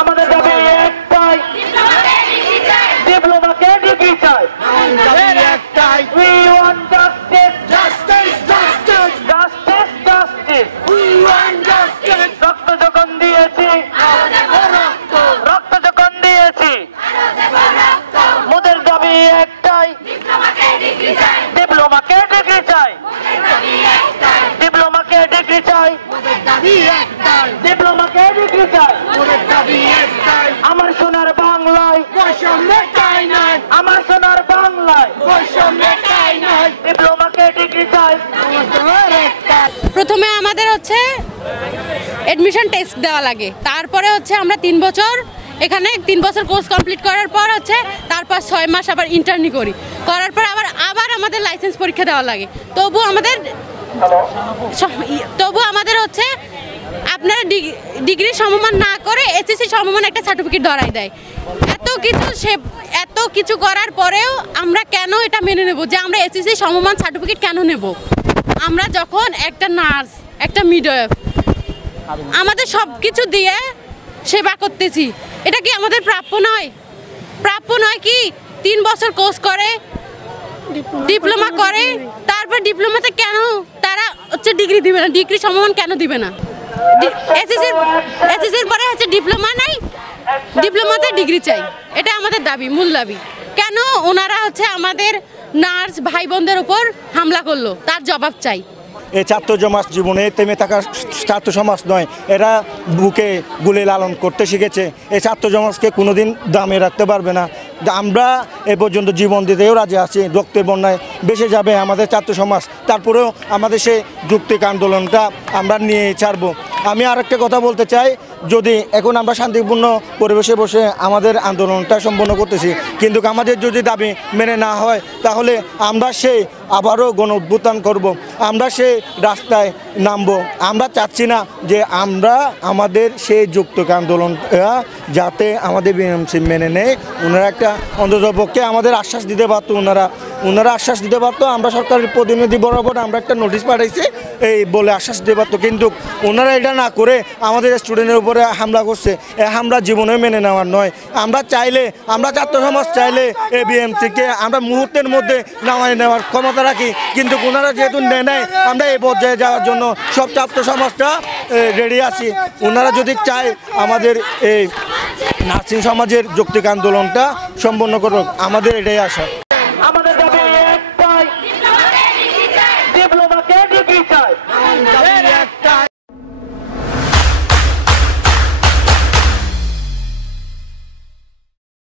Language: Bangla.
আমাদের দাবি একটাই, ডিপ্লোমাকে ডিগ্রি চাই। We want justice, justice, justice, justice, justice. We want justice. রক্ত যখন দিয়েছি, রক্ত যখন দিয়েছি, মোদের দাবি একটাই, ডিপ্লোমাকে ডিগ্রি চাই, ডিপ্লোমাকে ডিগ্রি চাই, ডিপ্লোমাকে ডিগ্রি চাই। আমার সোনার বাংলায় আমার সোনার বাংলায় ডিপ্লোমাকে ডিগ্রি চাই। প্রথমে আমাদের হচ্ছে এডমিশন টেস্ট দেওয়া লাগে, তারপরে হচ্ছে আমরা 3 বছর এখানে 3 বছর কোর্স কমপ্লিট করার পর হচ্ছে তারপর 6 মাস আবার ইন্টার্নি করার পর আবার আমাদের লাইসেন্স পরীক্ষা দেওয়া লাগে। তবু আমাদের হচ্ছে আপনারা ডিগ্রি সমমান না করে এসএসসি সমমান একটা সার্টিফিকেট ধরাই দেয়। এত কিছু করার পরেও আমরা কেন এটা মেনে নেব যে আমরা এসএসসি সমমান সার্টিফিকেট কেন নেব? আমরা যখন একটা নার্স, একটা মিডওয়াইফ, আমাদের সব কিছু দিয়ে সেবা করতেছি, এটা কি আমাদের প্রাপ্য নয়? প্রাপ্য নয় কি 3 বছর কোর্স করে ডিপ্লোমা করে, তারপর ডিপ্লোমাতে কেন তারা হচ্ছে ডিগ্রি দিবে না? ডিগ্রি সমমান কেন দিবে না? এসএসসির পরে হচ্ছে ডিপ্লোমা নাই, ডিপ্লোমাতে ডিগ্রি চাই, এটা আমাদের দাবি, মূল দাবি। কেন ওনারা হচ্ছে আমাদের নার্স ভাই বোনদের উপর হামলা করলো, তার জবাব চাই। এই ছাত্র সমাজ জীবনে থেমে থাকা ছাত্র সমাজ নয়, এরা বুকে গুলি লালন করতে শিখেছে। এই ছাত্র সমাজকে কোনোদিন দামে রাখতে পারবে না। আমরা এ পর্যন্ত জীবন দিতেও রাজি আছি, রক্তের বন্যায় বেসে যাবে আমাদের ছাত্র সমাজ, তারপরেও আমাদের সেই যৌক্তিক আন্দোলনটা আমরা নিয়ে ছাড়বো। আমি আরেকটা কথা বলতে চাই, যদি এখন আমরা শান্তিপূর্ণ পরিবেশে বসে আমাদের আন্দোলনটা সম্পন্ন করতেছি, কিন্তু আমাদের যদি দাবি মেনে না হয় তাহলে আমরা সেই আবারও গণ অভ্যুত্থান করব, আমরা সেই রাস্তায় নামবো। আমরা চাচ্ছি না যে আমরা আমাদের সেই যৌক্তিক আন্দোলনটা যাতে আমাদের বিএমসি মেনে নেয়। ওনারা একটা অন্ততপক্ষে আমাদের আশ্বাস দিতে পারতো, ওনারা আশ্বাস দিতে পারতো। আমরা সরকারের প্রতিনিধি বরাবর আমরা একটা নোটিশ পাঠাইছি এই বলে আশ্বাস দিতে পারতো, কিন্তু ওনারা এটা না করে আমাদের স্টুডেন্টের উপরে হামলা করছে। এই হামলা জীবনে মেনে নেওয়ার নয়। আমরা চাইলে, আমরা ছাত্র সমাজ চাইলে এই বিএমসিকে আমরা মুহূর্তের মধ্যে নামাই নেওয়ার ক্ষমতা রাখি, কিন্তু ওনারা যেহেতু নেয়, আমরা এই পর্যায়ে যাওয়ার জন্য সব ছাত্র সমাজটা রেডি আছি। ওনারা যদি চায় আমাদের এই নার্সিং সমাজের যৌক্তিক আন্দোলনটা সম্পন্ন করুক, আমাদের এটাই আশা।